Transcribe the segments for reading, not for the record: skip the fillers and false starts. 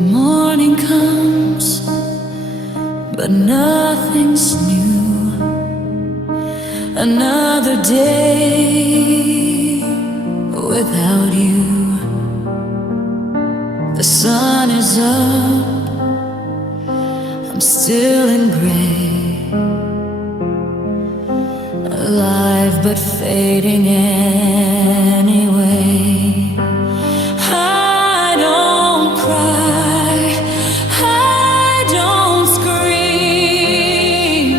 Morning comes, but nothing's new. Another day without you. The sun is up, I'm still in gray, alive but fading anyway. I don't cry, I don't scream,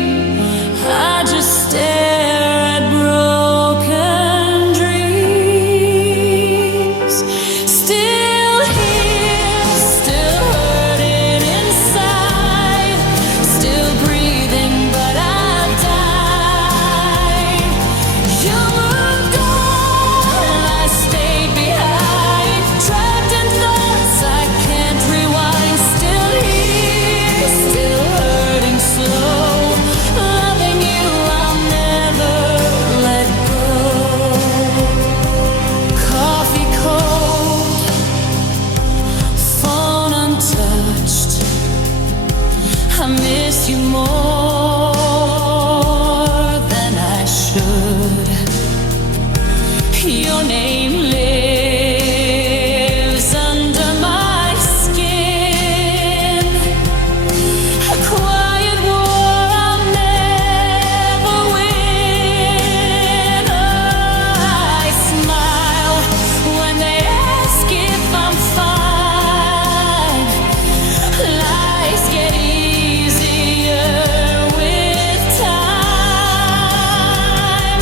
I just stare at broken dreams. Still here, still hurting inside, still breathing but I've died. You moved on, I stayed behind, trapped in thoughts I can't rewind. Still here, still hurting slow, loving you I'll never let go. Coffee cold, phone untouched, I miss you more than I should. Your name lives under my skin, a quiet war I'll never win. I smile when they ask if I'm fine. Lies get easier with time.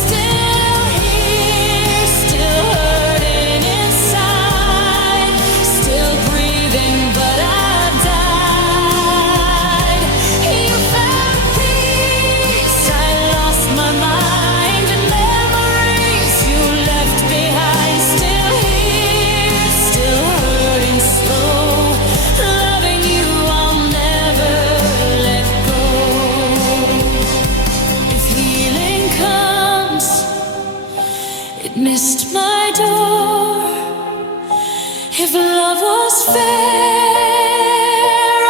Still here, still hurting inside, still breathing but I've died. You found peace, I lost my mind, and memories you left behind. Still here, still hurting slow, loving you I'll never let go. If healing comes, it missed my door. If love was fair,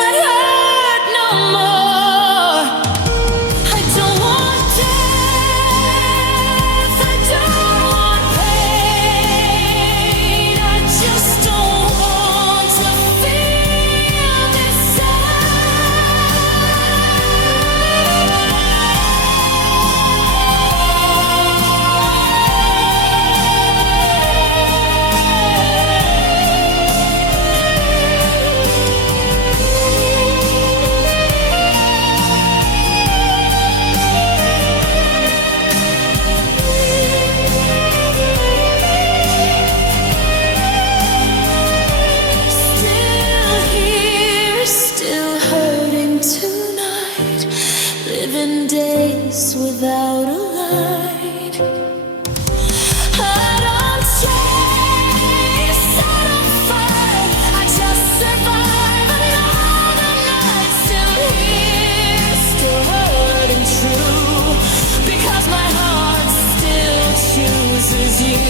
I'd hurt no more. I don't want death, I don't want pain, I just don't want to feel this Still here, still hurting tonight, living days without a light. I don't chase, I don't fight, I just survive another night. Still here, still hurting true, because my heart still chooses you.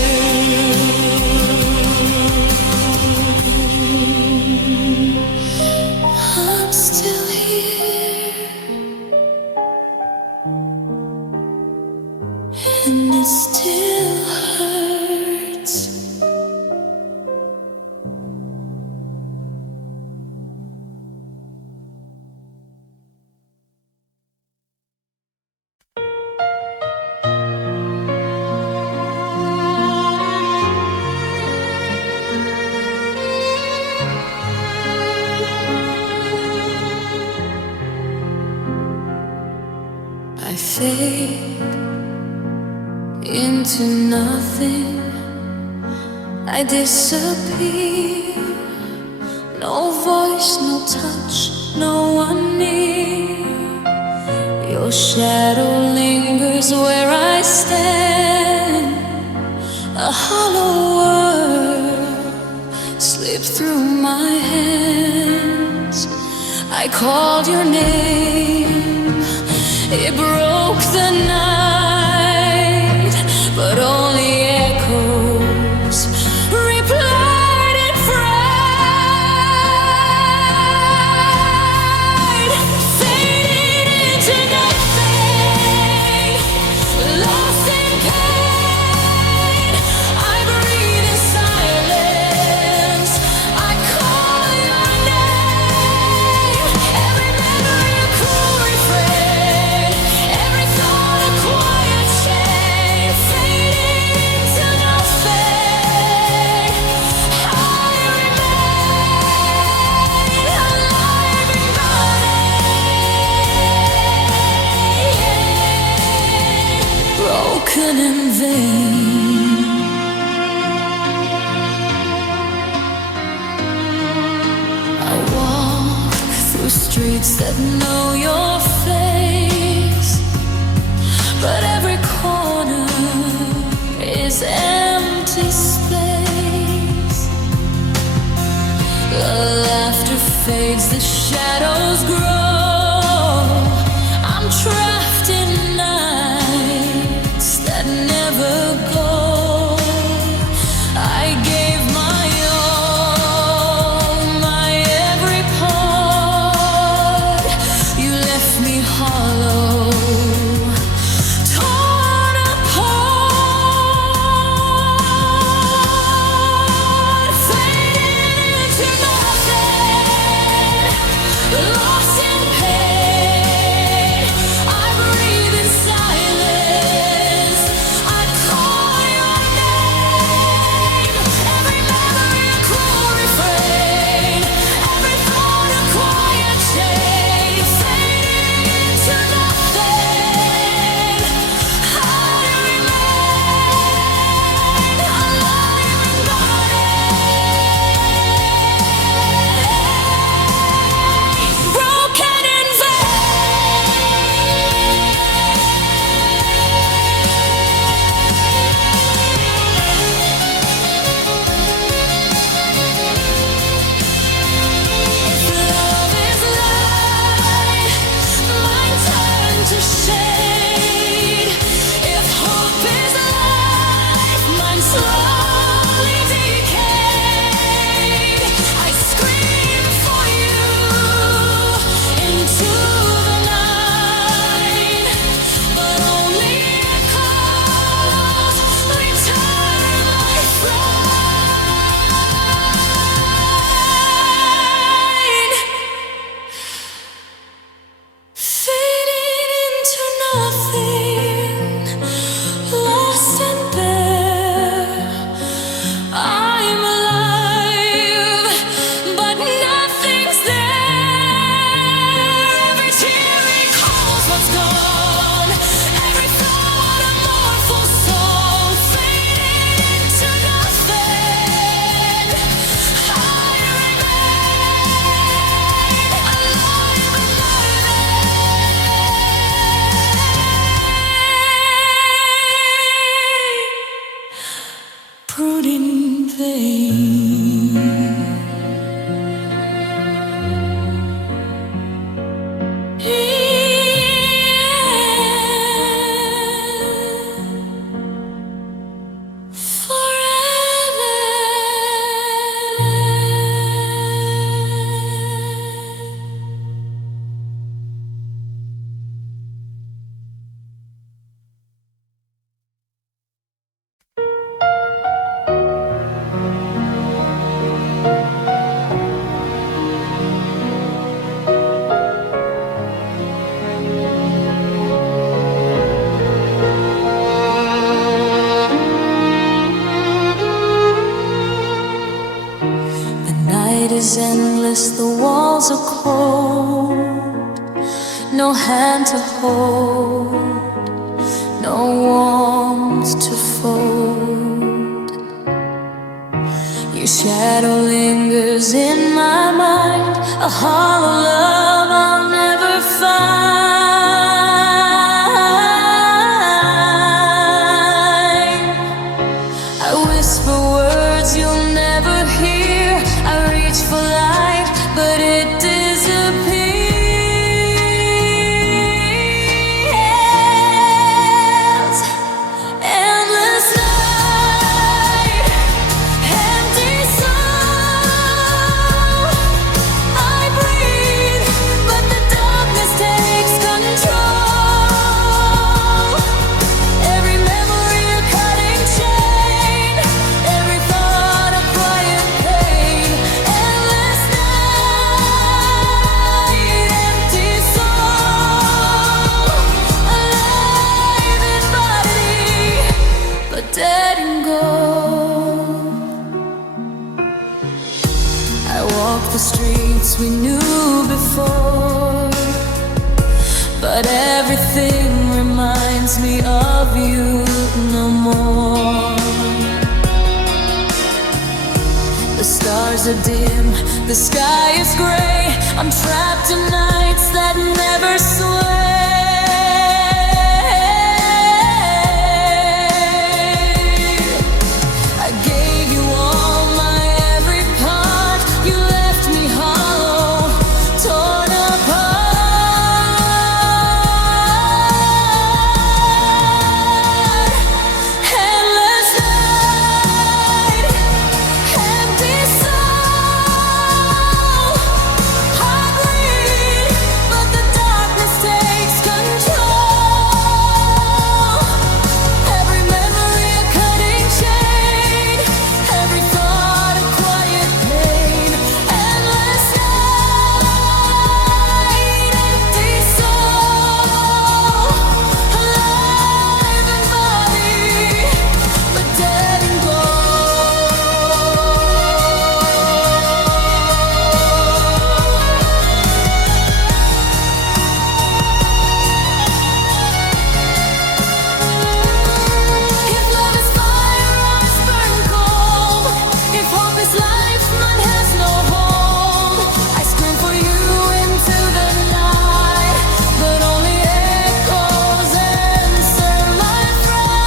I'm still here, and it still hurts. I fade into nothing, I disappear. No voice, no touch, no one near. Your shadow lingers where I stand. A hollow world slipped through my hands. I I called your name, it broke the night, but only echoes replied in fright, fading into nothing, lost in pain. I breathe in silence, I call your name. Every memory a cruel refrain, every thought a quiet chain, fading into nothing. I remain alive and burning, broken in vain. I walk through streets that know your face, but every corner is empty space. The laughter fades, the shadows grow. I'm trapped in nights that never go. I gave my all, my every part. You left me hollow, torn apart, fading into nothing, lost in pain. I breathe in silence, I call your name. Every memory a cruel refrain, every thought a quiet chain, fading into nothing. I remain alive and burning, broken in If love is light, mine turn to shade. If hope is life, mine slowly decayed. I scream for you into the night, but only echoes return my flight, fading into nothing, lost and bare. I'm alive, but nothing's there. Every tear recalls what's gone, every thought a mournful song, fading into nothing. I remain alive and burning, brooding vain. The night is endless, the walls are cold, no hand to hold, no warmth to fold. Your shadow lingers in my mind, a hollow love I'll never find. I whisper words you'll never hear, I reach for light, but it disappears. streets we knew before, but everything reminds me of you no more. The stars are dim, the sky is gray. I'm trapped in nights that never sway. I gave you all my every part. You left me hollow, torn apart. Endless night, empty soul. Heartbreak, but the darkness takes control. Every memory a cutting chain, every thought a quiet pain. Endless night, empty soul. Alive in body, but dead in If love is fire, eyes burn cold. If hope is life, mine has no hold. I scream for you into the night, but only echoes answer my fright.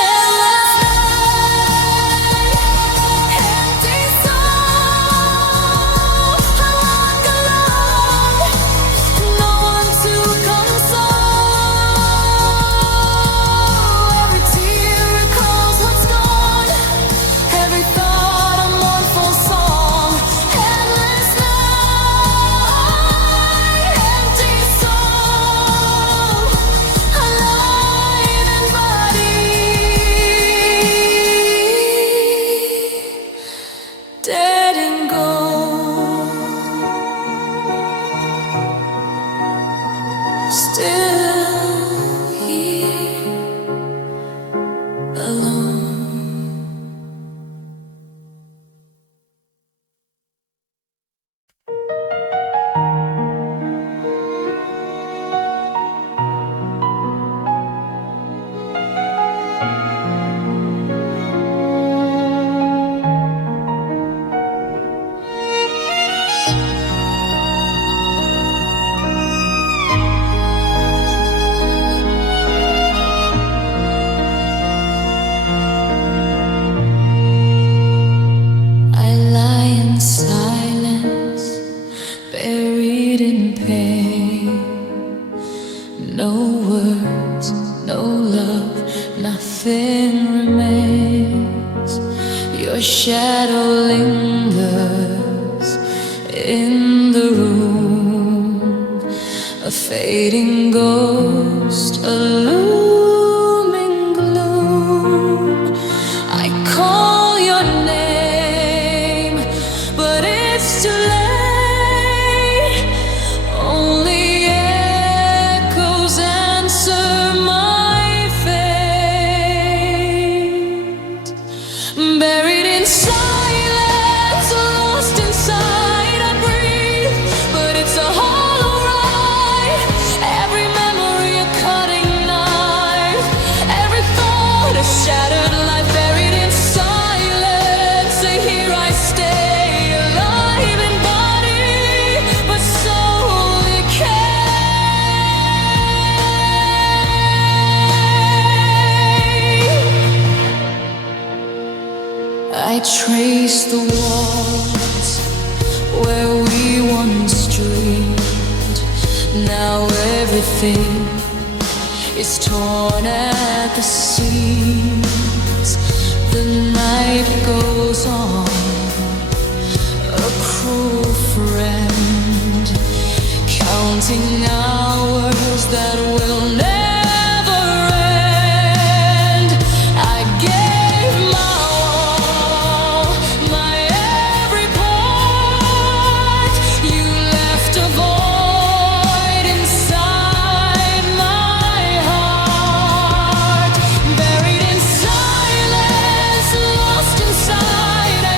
Endless night, empty soul. I walk alone, no one to console. Every tear recalls what's gone, every thought a mournful song. Endless night, empty soul, alive in body, dead in gold. Still here, alone. I lie in silence, buried in pain. No words, no love, nothing remains. Your shadow lingers in the room, a fading ghost, a looming gloom. I call your name, but it's too late. Only echoes answer my fate. Buried in silence, lost inside, I breathe, but it's a hollow ride. Every memory a cutting knife, every thought a shattered life. Buried in silence, here I stay, alive in body, but soul decay. I trace the walls where we once dreamed. Now everything is torn at the seams. The night goes on, a cruel friend, counting hours that will never end. I gave my all, my every part. You left a void inside my heart. Buried in silence, lost inside, I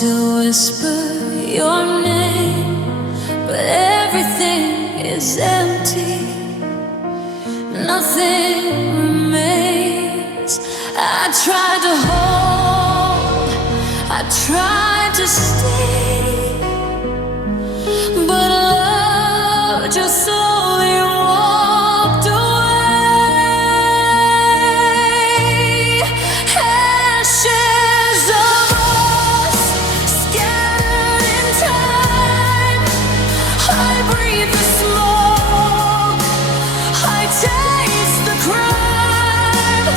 to whisper your name, but everything is empty. Nothing remains. I tried to hold, I tried to stay, but love just slowly walked away. Ashes of us scattered in time. I breathe the smoke, I taste the crime.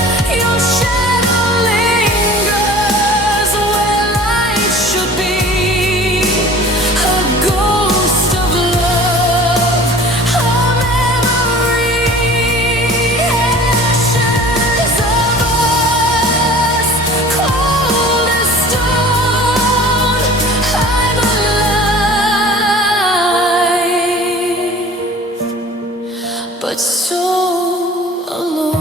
Your shadow lingers where light should be. A ghost of love, a memory. Ashes of us, cold as stone. I'm alive, but so alone.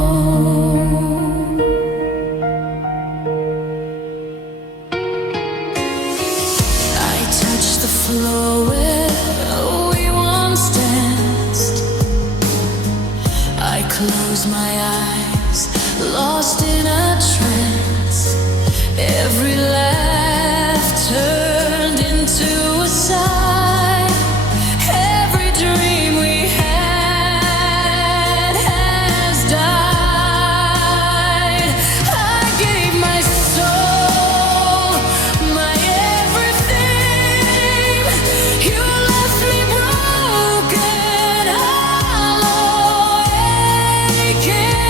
I touch the floor where we once danced. I close my eyes, lost in a trance. Every laugh turned into a sigh. Every dream we had has died. I gave my soul, my everything. You left me broken, hollow, aching.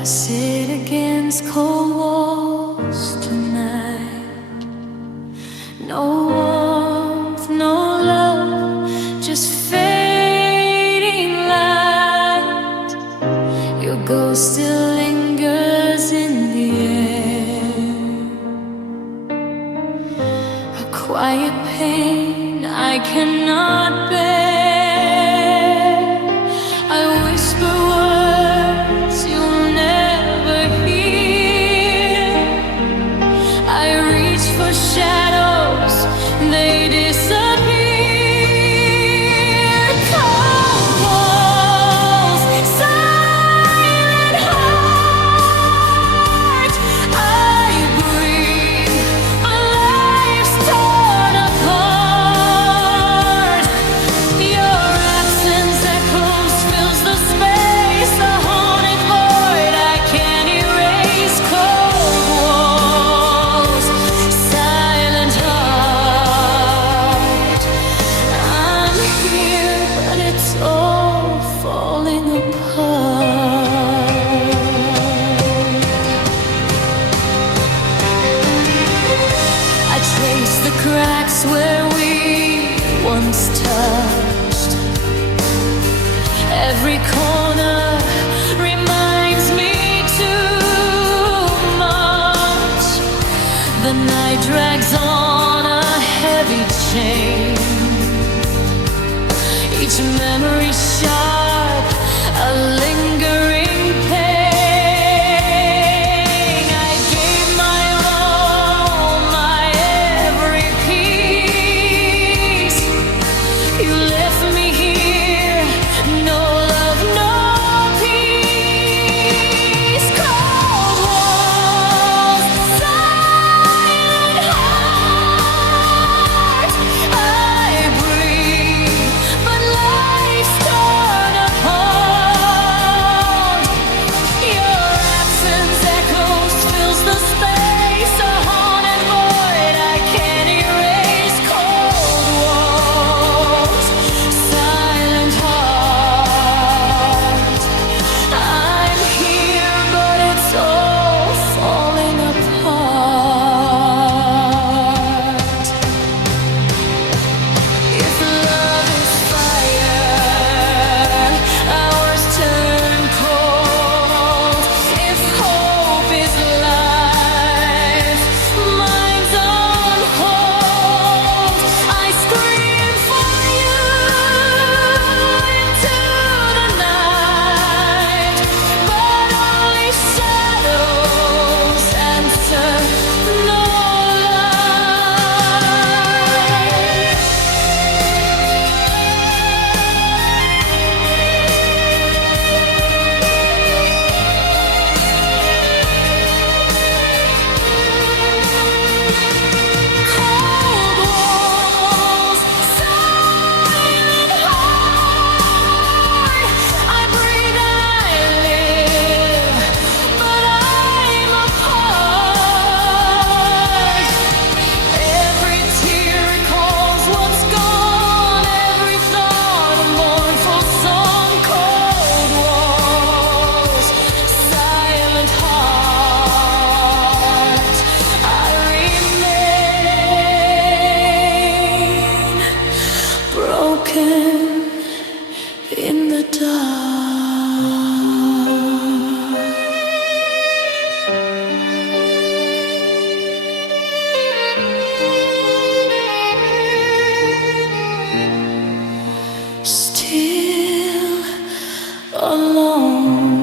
I sit against cold walls tonight. No warmth, no love, just fading light. Your ghost still lingers in the air. A quiet pain I cannot bear. I whisper words you'll never hear. I reach for shadows, they disappear. Cold walls, silent heart. I breathe, my life's torn apart. Your absence echoes, fills the space, a haunted void I can't erase. Cold walls, silent heart. I'm here, but it's all falling apart. I trace the cracks where we once touched. Every corner reminds me too much. The night drags on a heavy chain. Each memory sharp, a lingering pain. I gave my all, my every piece. You left me here, no love, no peace. Cold walls, silent heart. I breathe, but life's torn apart. Your absence echoes, fills the space, a haunted void I can't erase. Cold walls, silent heart. I'm here, but it's all falling apart. If love is fire, ours turn cold. If hope is life, mine's on hold. I scream for you into the night, but only shadows answer, no light. Cold walls, silent heart. I breathe, I live, but I'm apart. Every tear recalls what's gone, every thought a mournful song. Cold walls, silent heart. I remain broken in the dark. Still alone.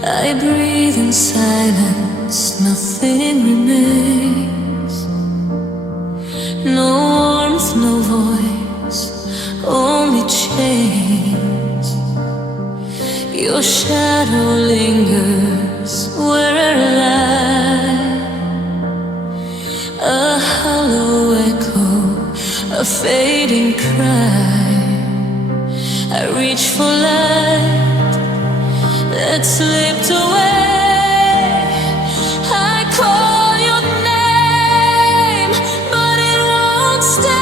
I breathe in silence, nothing remains. No warmth, no voice, only chains. Your shadow lingers where I lie, a hollow fading cry. I reach for light that slipped away. I call your name, but it won't stay.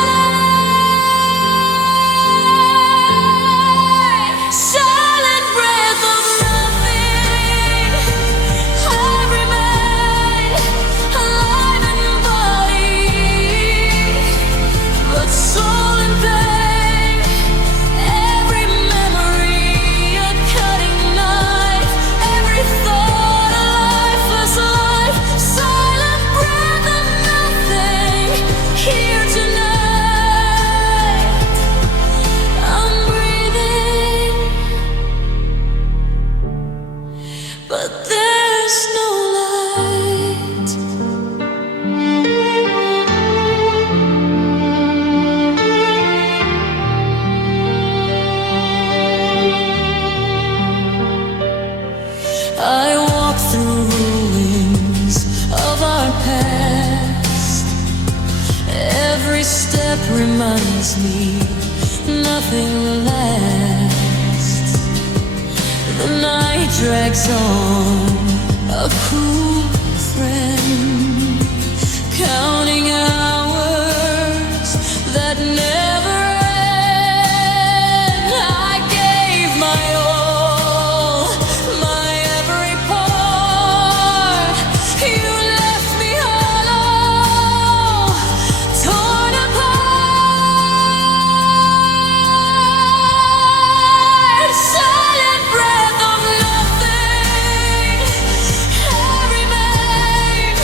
Silent breath of nothing, I remain alive in body, but soul in pain. Every memory a cutting knife, every thought a lifeless life. Silent breath of nothing, here tonight. I'm breathing, but there's no light. I walk through ruins of our past. Every step reminds me nothing lasts. The night drags on, a cruel friend, counting hours that never end. I gave my all, my every part. You left me hollow, torn apart. Silent breath of nothing, I remain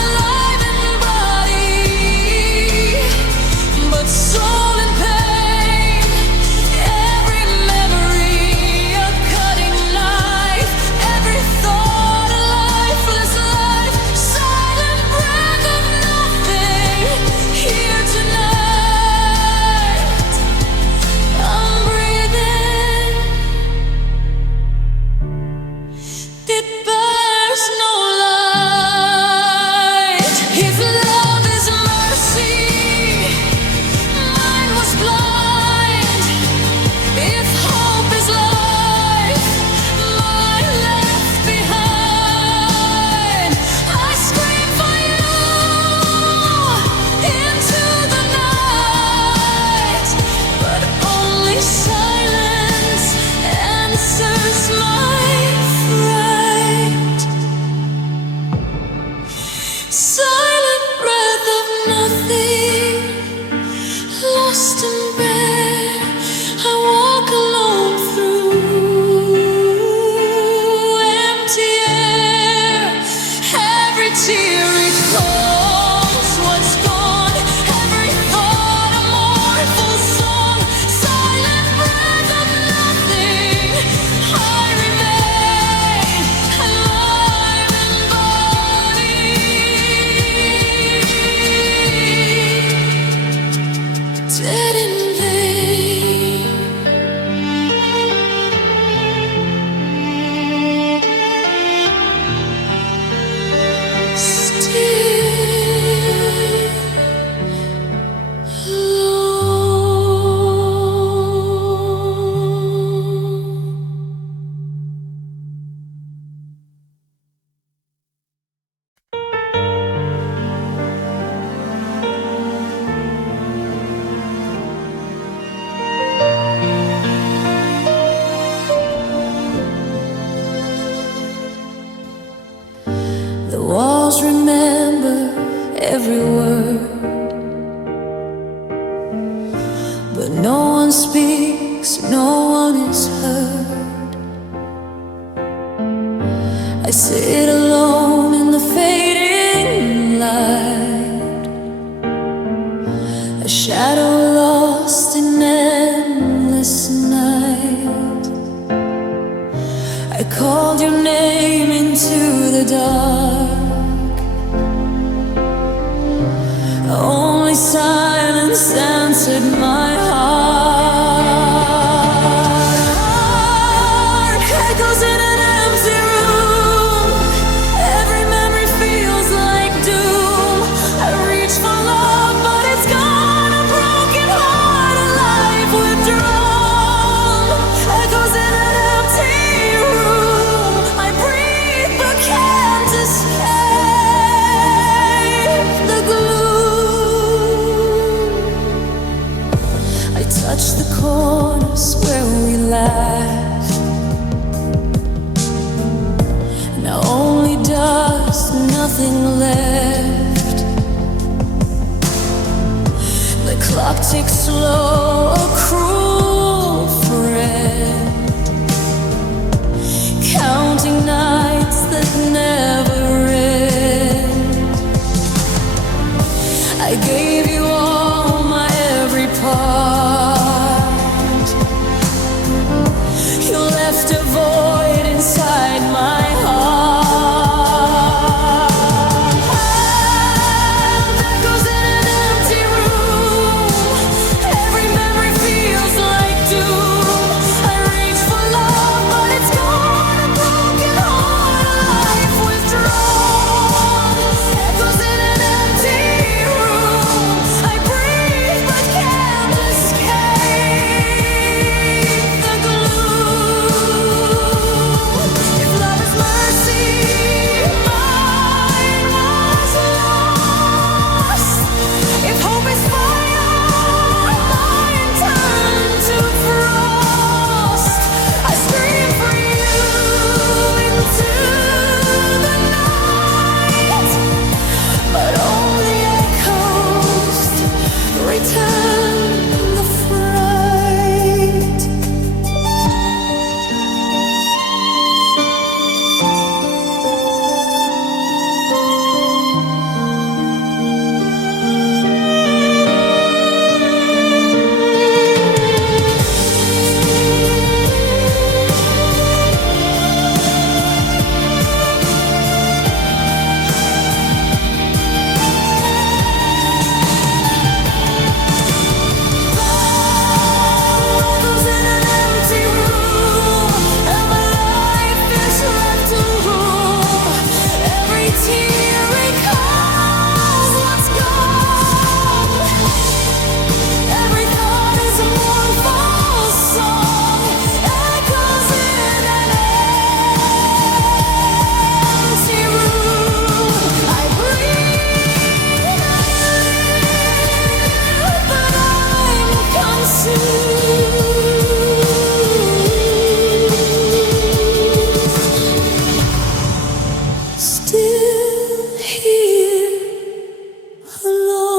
alive in body, but soul in pain. Every memory a cutting knife, every thought a lifeless life. Silent breath of nothing, here tonight. I'm breathing, it bears no light. If love is mercy, mine was blind. If hope is life, mine left behind. I scream for you into the night, but only silence answers my fright. Silent breath of nothing, lost in bed. I walk alone through empty air. Every tear recalls what's gone. Every thought a mournful song. Silent breath of nothing, I remain alive in body, dead in vain. The walls remember every word, but no one speaks, no one is heard. I sit alone in the fading light, a shadow lost in endless night. I called your name into the dark, only silence answered my heart. Echoes in an empty room, every memory feels like doom. I reach for love, but it's gone. I'm broken. nothing left. The clock ticks slow, a cruel friend, counting nights that never end. I gave you all my every part. You left a void inside my heart. And echoes in an empty room. Every memory feels like doom. I reach for love, but it's gone. A broken heart, a life withdrawn. Echoes in an empty room. I breathe but can't escape the gloom. If love is mercy, mine was lost. If hope is fire, mine turned to frost. I scream for you into the night, but only echoes return the fright. Echoes in an empty room, and my life is left to room. Every tear recalls what's gone. Every thought is a mournful song. Echoes in an empty room. I breathe, but I'm consumed. Still here alone.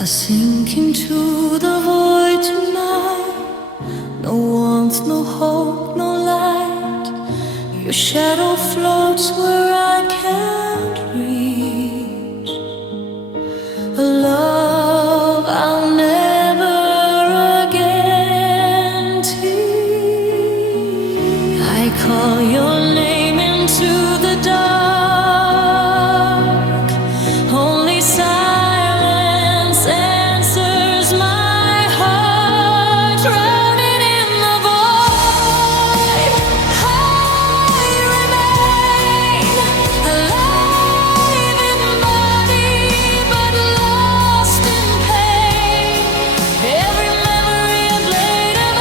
I sink into the void tonight. No warmth, no hope, no light. Your shadow floats where I can't reach. A love I'll never again teach. I call your name into the dark. Only silence answers my heart. Drowning in the void, I remain alive in body, but lost in pain. Every memory a blade of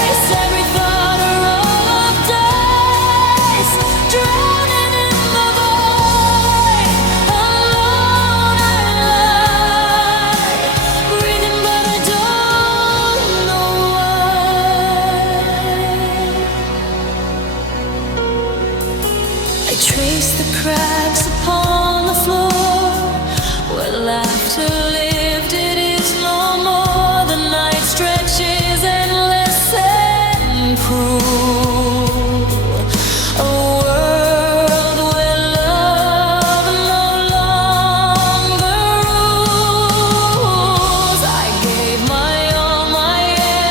ice, every thought a roll of dice. Drowning in the void, alone I lie, breathing but I don't know why. I trace the cracks upon the floor where laughter lived. It is no more. The night stretches endless and cruel. A world where love no longer rules. I gave my all, my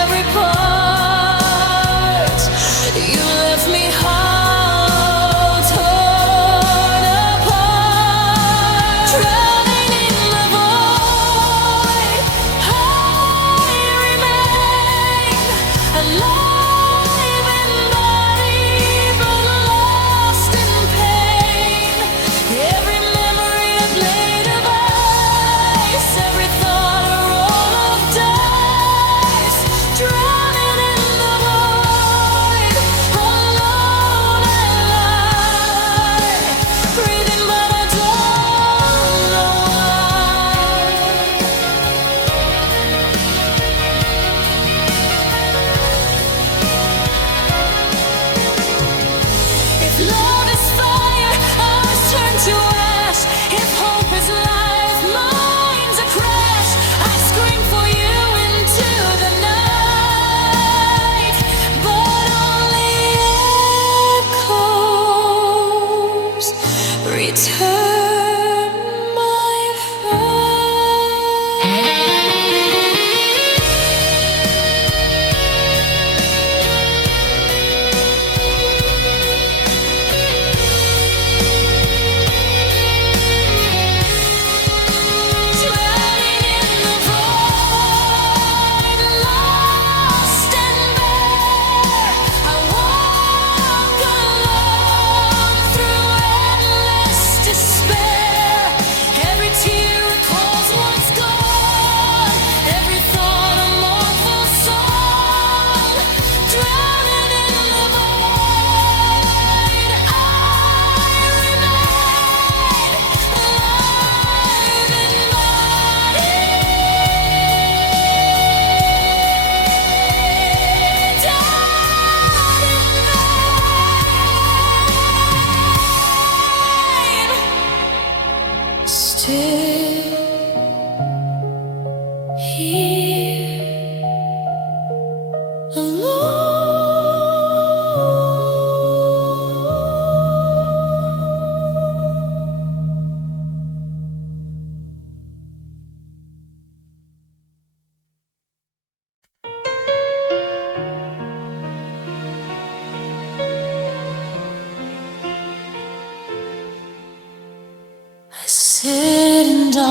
every part. You left me hollow, torn apart. Drowning in the void.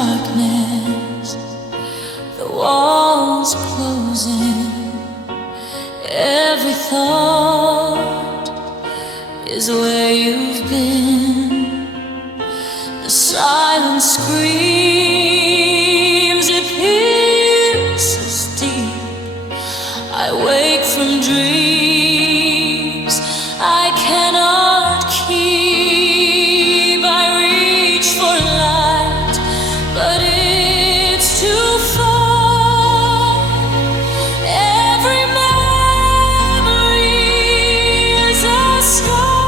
darkness, the walls closing. Every thought is where you've been. The silence screams, it pierces deep. I wake from dreams I cannot keep. I reach for light, but it's too far. Every memory is a scar.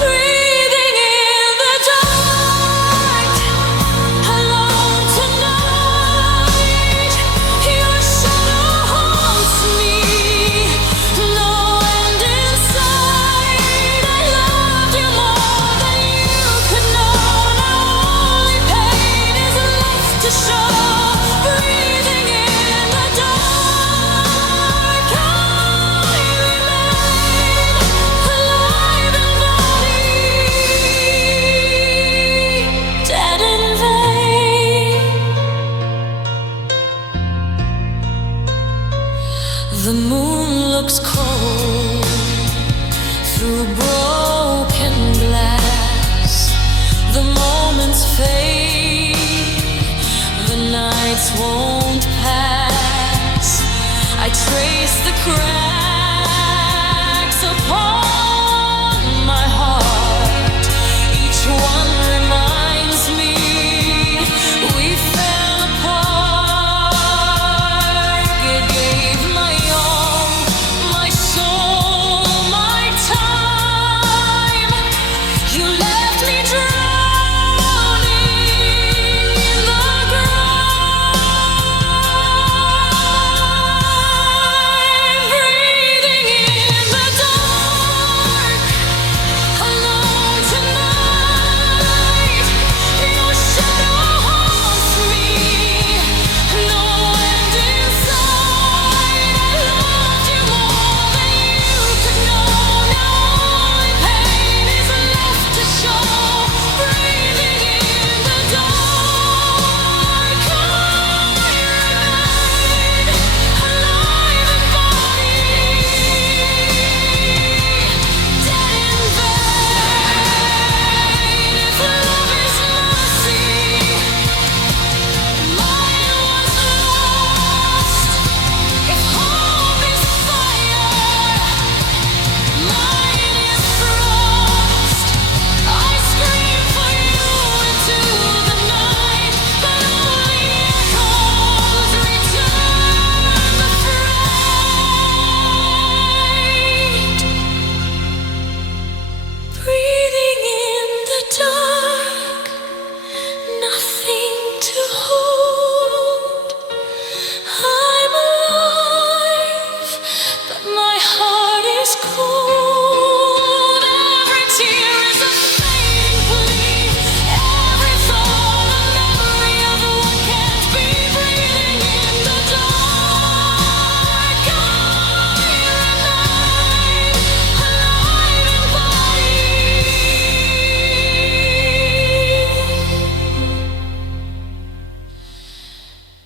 Breathing in the dark, alone tonight. Your shadow haunts me, no end in sight. I loved you more than you could know. Now only pain is left to show. Breathing in the dark, I remain alive in body, dead in vain. The moon looks cold through broken glass. The moments fade, the nights won't pass. I trace the cracks upon my heart. Each one reminds me we fell apart. It gave my all, my soul, my time. You left me drowning in the grime. Breathing in the dark, alone tonight. Your shadow haunts me, no end in sight. I loved you more than you could know. Now only pain is left to show. Breathing in the dark, I remain alive in body, dead in vain. If love is mercy, mine was lost. If hope is fire, mine is frost. I scream for you into the night, but only echoes return the fright. Breathing in the dark, nothing to hold. I'm alive, but my heart is cold. Every tear is a fading plea. Every thought a memory of what can't be. Breathing in the dark, I remain alive in body,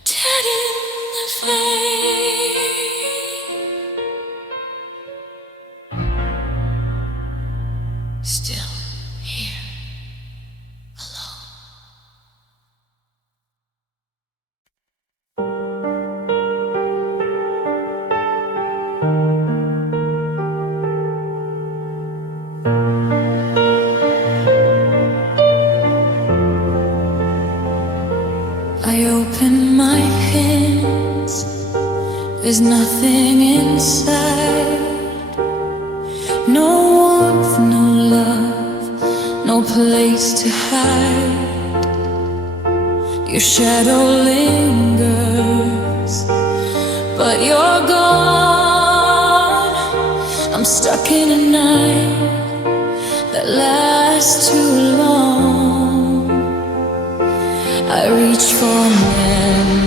dead in the vein. Still here, alone. I open my hands, there's nothing inside. No warmth, no love, no place to hide. Your shadow lingers, but you're gone. I'm stuck in a night that lasts too long. I reach for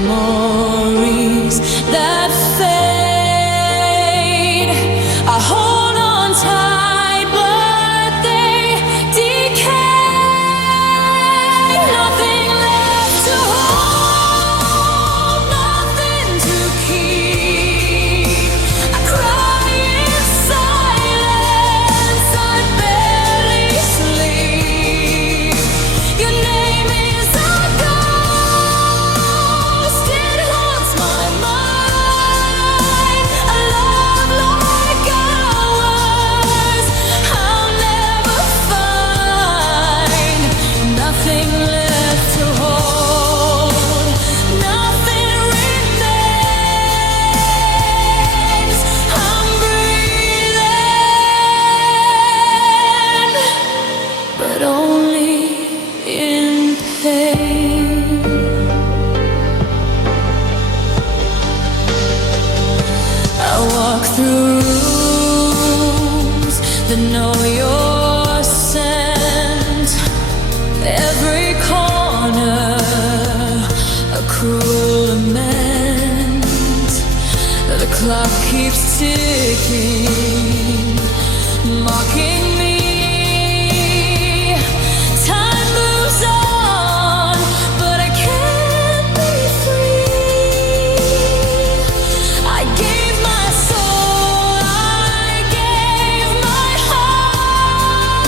memories that fade. I hold on tight, but they decay. through rooms that know your scent. Every corner a cruel lament. The clock keeps ticking, mocking me. Time moves on, but I can't be free. I gave my soul, I gave my heart.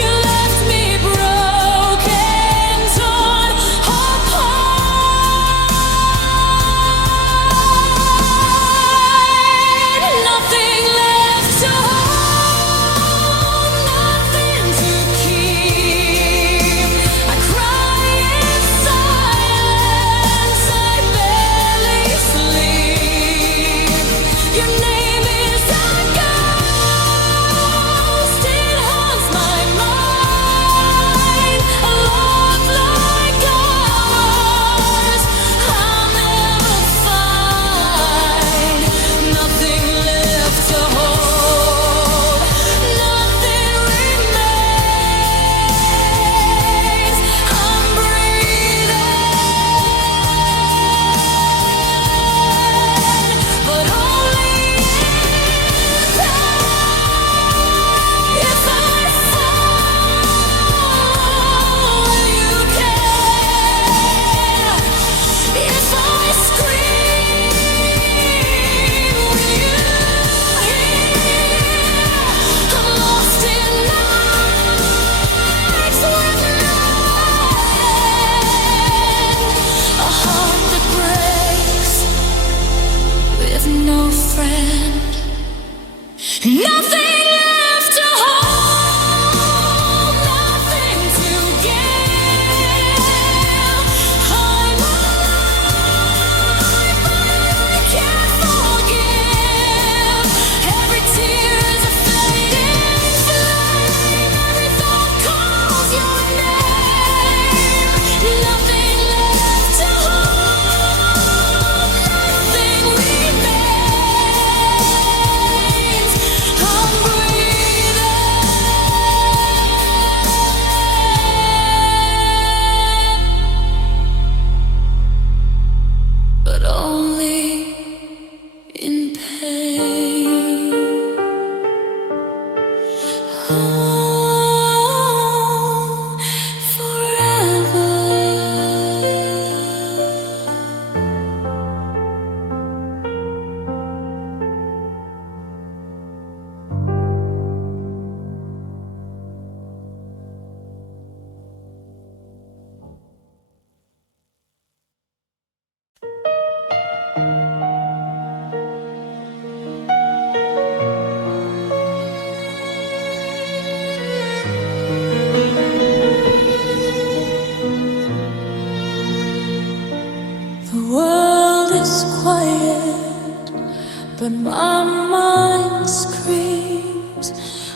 You left me broken, torn apart. Nothing left to hold, nothing to keep. I cry in silence, I barely sleep. Your name is a ghost, it haunts my mind. A love like ours, I'll never find. Nothing left to hold, nothing remains. I'm breathing, but only in pain. If I fall, you care. If I scream, will you hear? I'm lost in nights with no end. A heart that breaks with no friend. Nothing left to hold, nothing to give. I'm alive, but I can't forgive. Every tear is a fading flame. Every thought calls your name. Nothing left to hold, nothing remains. I'm breathing, but only in pain. Oh, forever. The world is quiet, but my mind screams.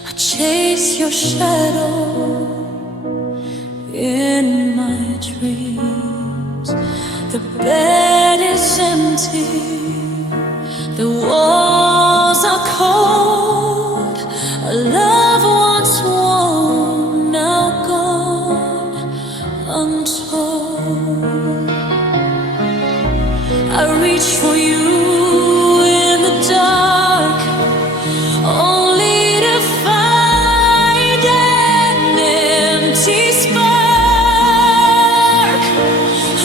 I chase your shadow in my dreams. The bed is empty, the walls are cold. A love once warm, now gone untold. I reach for you in the dark, only to find an empty spark.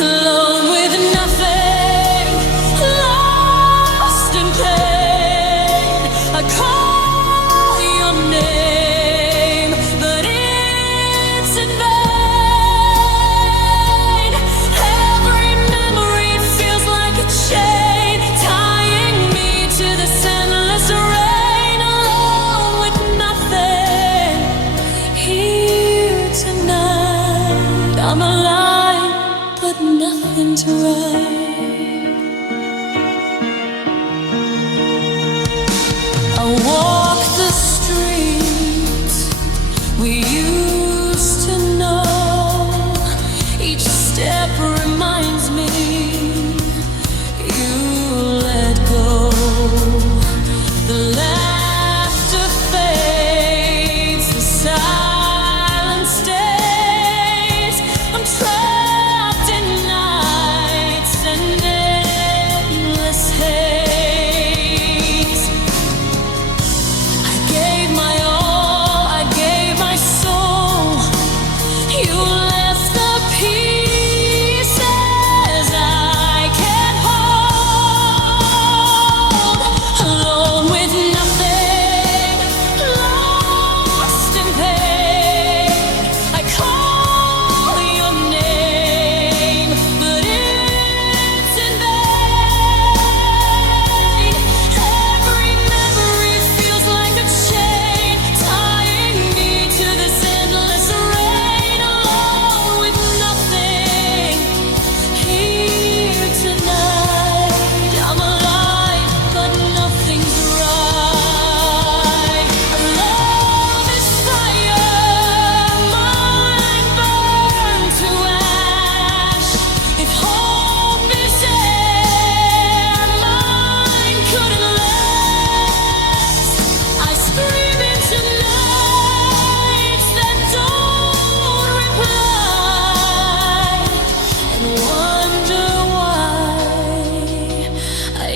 Alone with nothing, lost in pain. I call your name, but it's in vain. Every memory feels like a chain, tying me to this endless rain. Alone with nothing, here tonight. I'm alive, but nothing to write. I walk the streets we used to know. Each step reminds me you let go.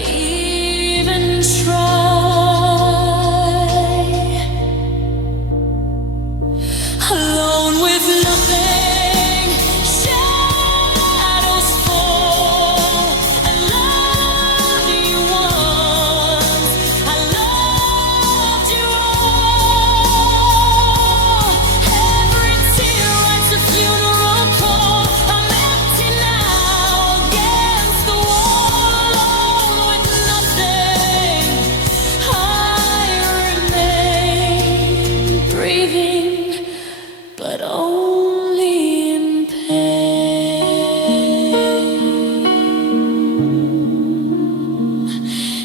even try. Alone with nothing, shadows fall. I loved you once, I loved you all. Every tear writes a funeral call. I'm empty now, against the wall. Alone with nothing, I remain breathing, but only in pain.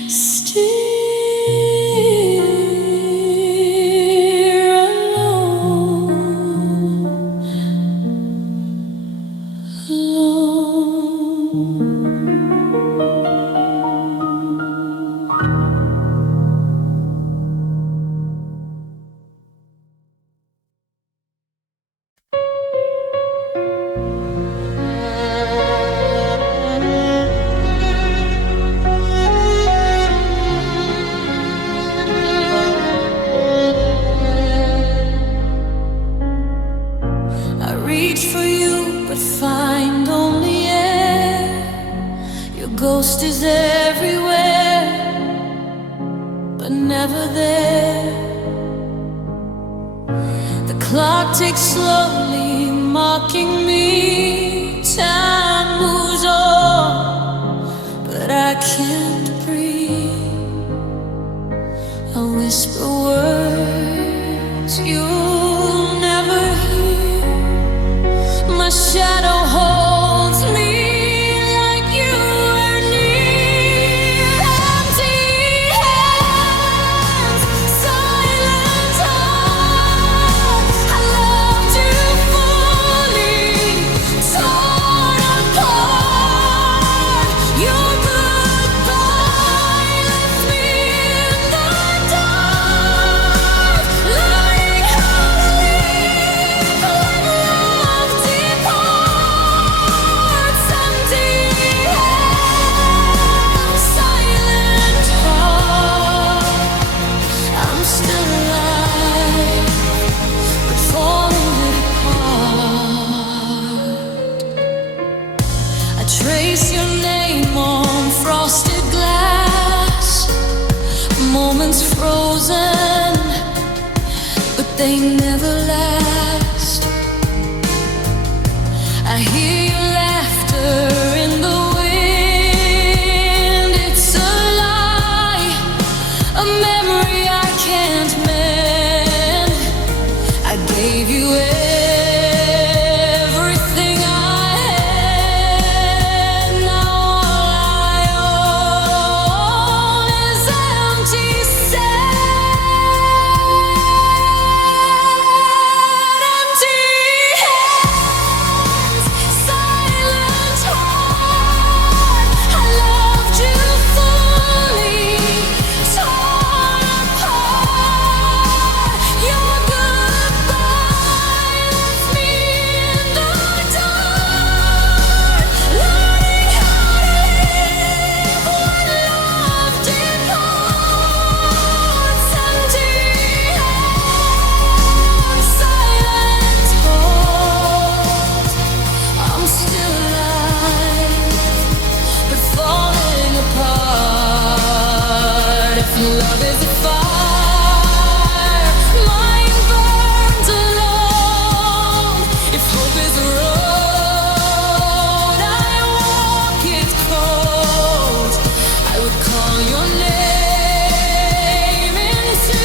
Still I reach for you, but find only air. Your ghost is everywhere, but never there. The clock ticks slowly, mocking me. Time moves on, but I can't breathe. I whisper words you'll never hear. My shadow holds me like you were near. Empty hands, silent heart. I loved you fully, torn apart. Your goodbye left me in the dark, learning how to live when love departs. Empty hands, silent heart. I'm still alive, but falling apart. I trace your name on frosted glass. Moments frozen, but they never last. I hear your laughter in the wind. It's a lie, a memory I can't mend. I gave you everything I had. Now all I own is empty sand. Empty hands, silent heart. I loved you fully, torn apart. Your goodbye left me in the dark, learning how to live when love departs. Empty hands, silent heart. I'm still alive, but falling apart. If love is a fire, mine burns alone. If hope is a road, I walk it cold. I would call your name into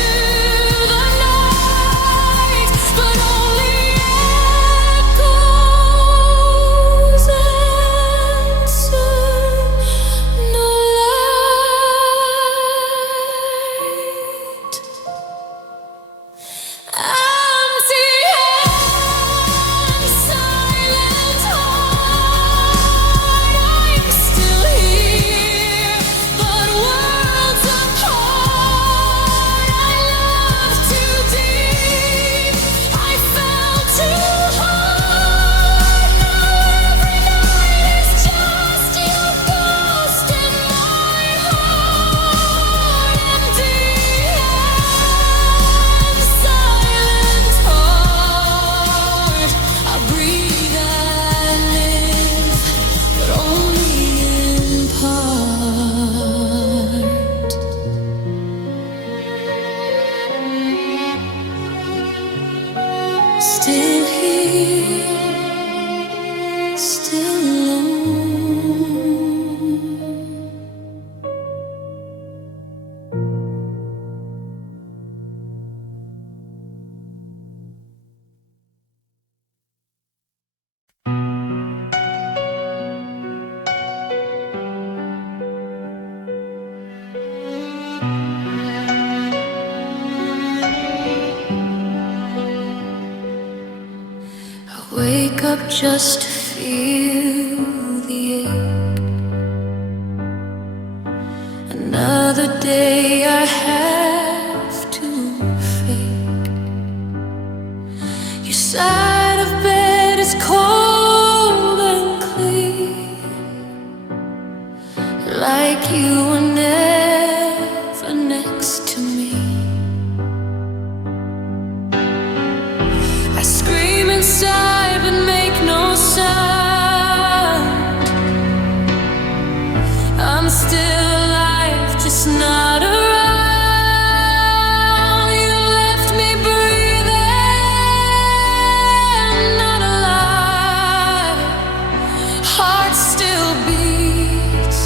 the night, but only echoes answer, no light. Empty hands, silent heart. I'm still here, but worlds just to feel the ache. Another day I have to fake. Your side of bed is cold and clear, like you were never next to me. I scream inside but make no sound. I'm still alive, just not around. You left me breathing, not alive. Heart still beats,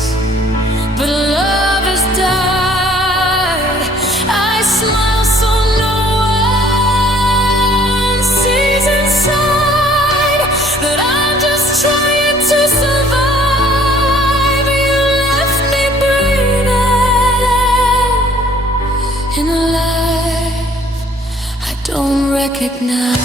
but love has died. I smile so no one sees inside, that I'm just trying to survive. You left me breathing in a life I don't recognize.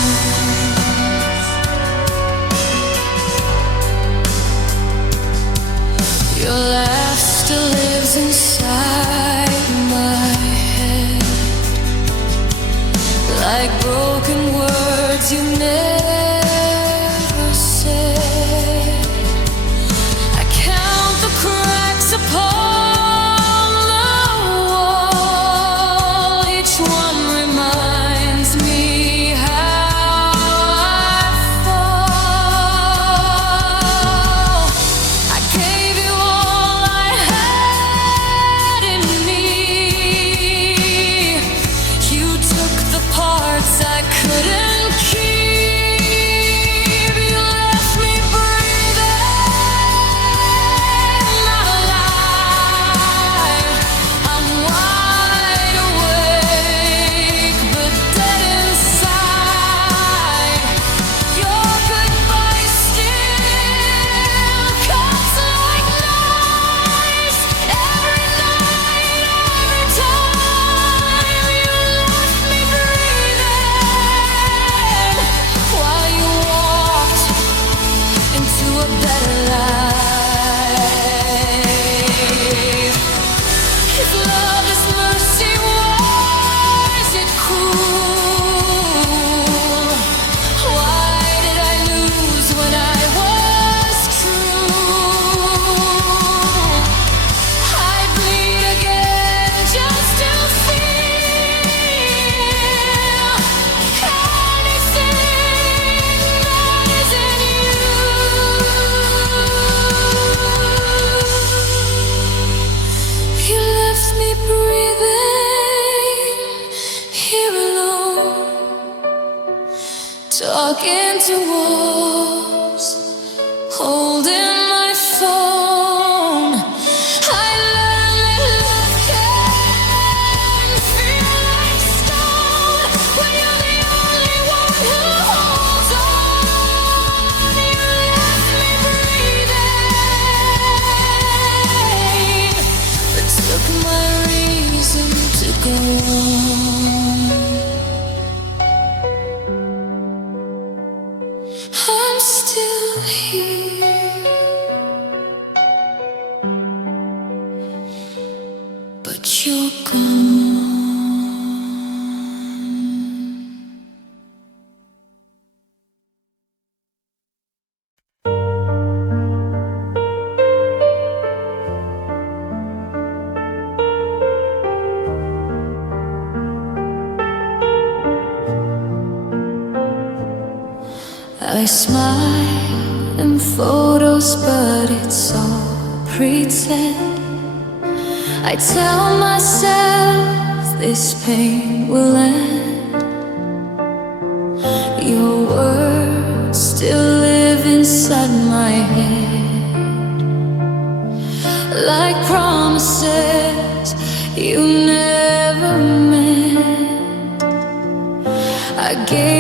Your laugh still lives inside my head, like broken words you never said. I count the cracks upon the wall. Each one reminds me how I fall. I gave you all I had in me. You took the parts I couldn't keep. You left me breathing, not alive. I'm wide awake, but dead inside. Your goodbye still cuts like knives. Every night, every time. You left me breathing while you walked into a better life. If love is mercy, why is it cruel? Why did I lose when I was true? I'd bleed again just to feel anything that isn't you. You left me breathing here alone, talking to walls, holding my phone. I learned that love can feel like stone when you're the only one who holds on. You left me breathing, but took my reason to go on. I'm still here, but you're gone. I smile in photos, but it's all pretend. I tell myself this pain will end. Your words still live inside my head, like promises you never meant. I gave